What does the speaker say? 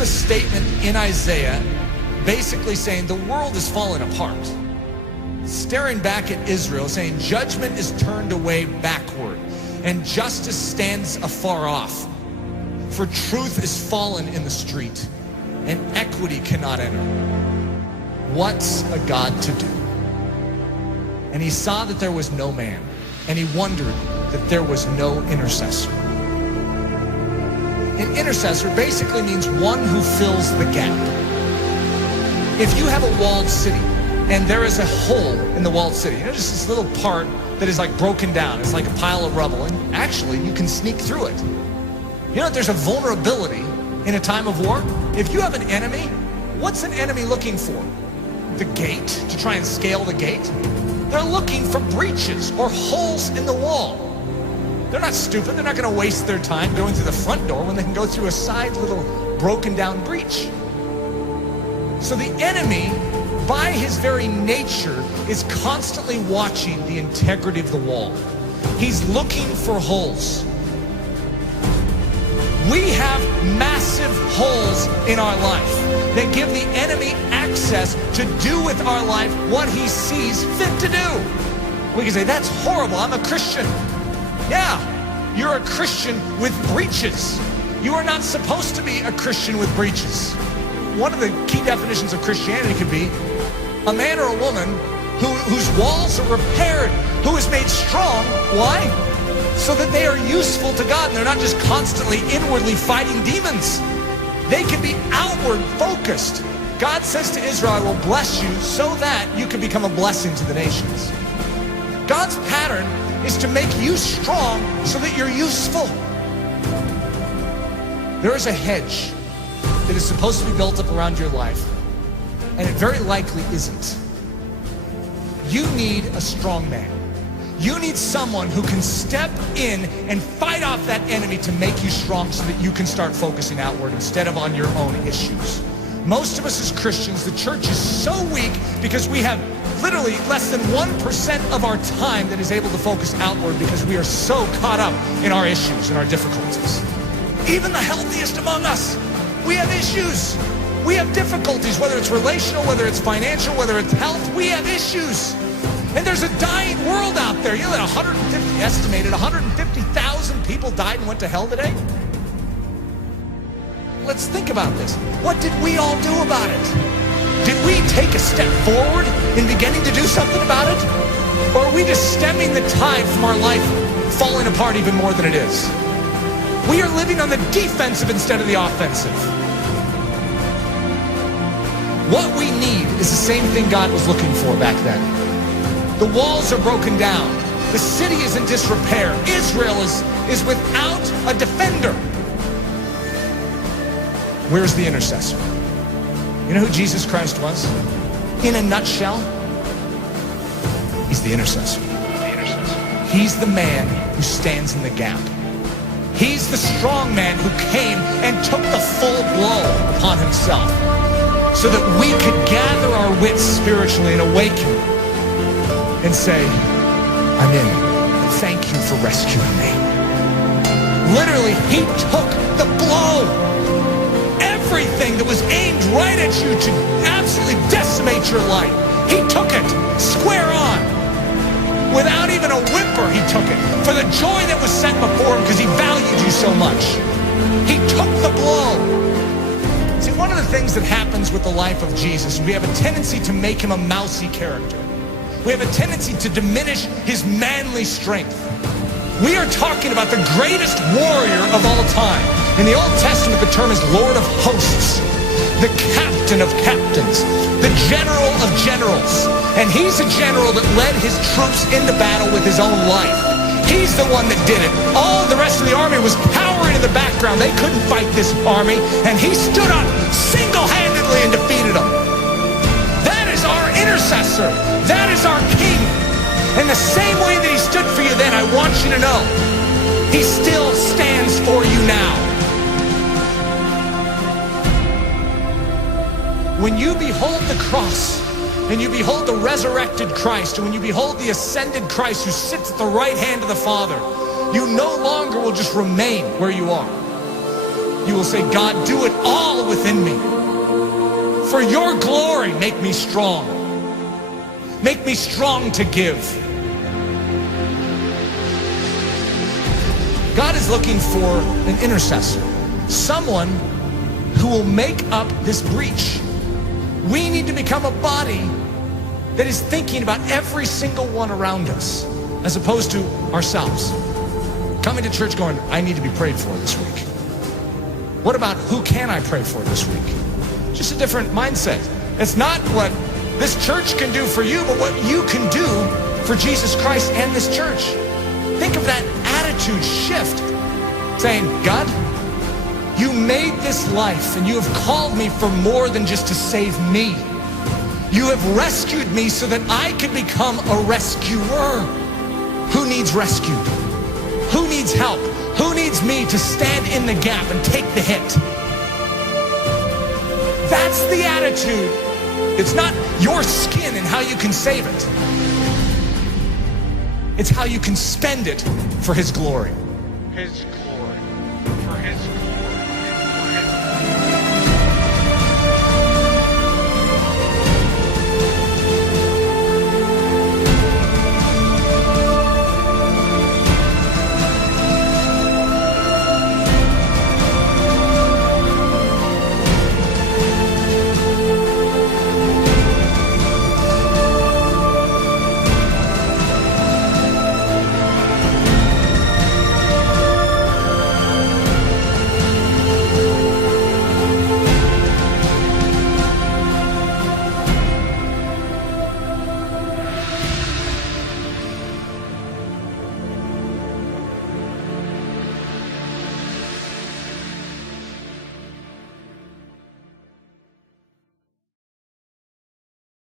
a statement in Isaiah basically saying the world is falling apart. Staring back at Israel, saying judgment is turned away backward and justice stands afar off. For truth is fallen in the street and equity cannot enter. What's a God to do? And he saw that there was no man, and he wondered that there was no intercessor. An intercessor basically means one who fills the gap. If you have a walled city, and there is a hole in the walled city, just this little part that is like broken down, it's like a pile of rubble, and actually you can sneak through it. There's a vulnerability in a time of war. If you have an enemy, what's an enemy looking for? The gate, to try and scale the gate? They're looking for breaches or holes in the wall. They're not stupid. They're not going to waste their time going through the front door when they can go through a side little broken down breach. So the enemy, by his very nature, is constantly watching the integrity of the wall. He's looking for holes. We have massive holes in our life that give the enemy access to do with our life what he sees fit to do. We can say, that's horrible, I'm a Christian. Yeah, you're a Christian with breaches. You are not supposed to be a Christian with breaches. One of the key definitions of Christianity could be a man or a woman whose walls are repaired, who is made strong. Why? So that they are useful to God and they're not just constantly inwardly fighting demons. They can be outward focused. God says to Israel, I will bless you so that you can become a blessing to the nations. God's pattern is to make you strong so that you're useful. There is a hedge that is supposed to be built up around your life, and it very likely isn't. You need a strong man. You need someone who can step in and fight off that enemy to make you strong so that you can start focusing outward instead of on your own issues. Most of us as Christians, the church is so weak because we have literally less than 1% of our time that is able to focus outward because we are so caught up in our issues and our difficulties. Even the healthiest among us, we have issues. We have difficulties, whether it's relational, whether it's financial, whether it's health, we have issues. And there's a dying world out there. You know that estimated 150,000 people died and went to hell today? Let's think about this. What did we all do about it? Did we take a step forward in beginning to do something about it? Or are we just stemming the tide from our life falling apart even more than it is? We are living on the defensive instead of the offensive. What we need is the same thing God was looking for back then. The walls are broken down. The city is in disrepair. Israel is without a defender. Where's the intercessor? You know who Jesus Christ was? In a nutshell, he's the intercessor. He's the man who stands in the gap. He's the strong man who came and took the full blow upon himself so that we could gather our wits spiritually and awaken and say, I'm in. Thank you for rescuing me. Literally, he took the blow. Everything that was aimed right at you to absolutely decimate your life, he took it square on. Without even a whimper, he took it. For the joy that was set before him because he valued you so much. He took the blow. See, one of the things that happens with the life of Jesus, we have a tendency to make him a mousy character. We have a tendency to diminish his manly strength. We are talking about the greatest warrior of all time. In the Old Testament, the term is Lord of Hosts, the captain of captains, the general of generals. And he's a general that led his troops into battle with his own life. He's the one that did it. All the rest of the army was cowering in the background. They couldn't fight this army. And he stood up single-handedly and defeated them. That is our intercessor. That is our king. And the same way that he stood for you then, I want you to know, he still stands for you now. When you behold the cross, and you behold the resurrected Christ, and when you behold the ascended Christ who sits at the right hand of the Father, you no longer will just remain where you are. you will say, God, do it all within me. For your glory, make me strong. Make me strong to give. God is looking for an intercessor, someone who will make up this breach. We need to become a body that is thinking about every single one around us, as opposed to ourselves. Coming to church going, I need to be prayed for this week. What about who can I pray for this week? Just a different mindset. It's not what this church can do for you, but what you can do for Jesus Christ and this church. Think of that attitude shift, saying, God, you made this life and you have called me for more than just to save me. You have rescued me so that I can become a rescuer. Who needs rescue? Who needs help? Who needs me to stand in the gap and take the hit? That's the attitude. It's not your skin and how you can save it. It's how you can spend it for His glory. His glory. For His glory.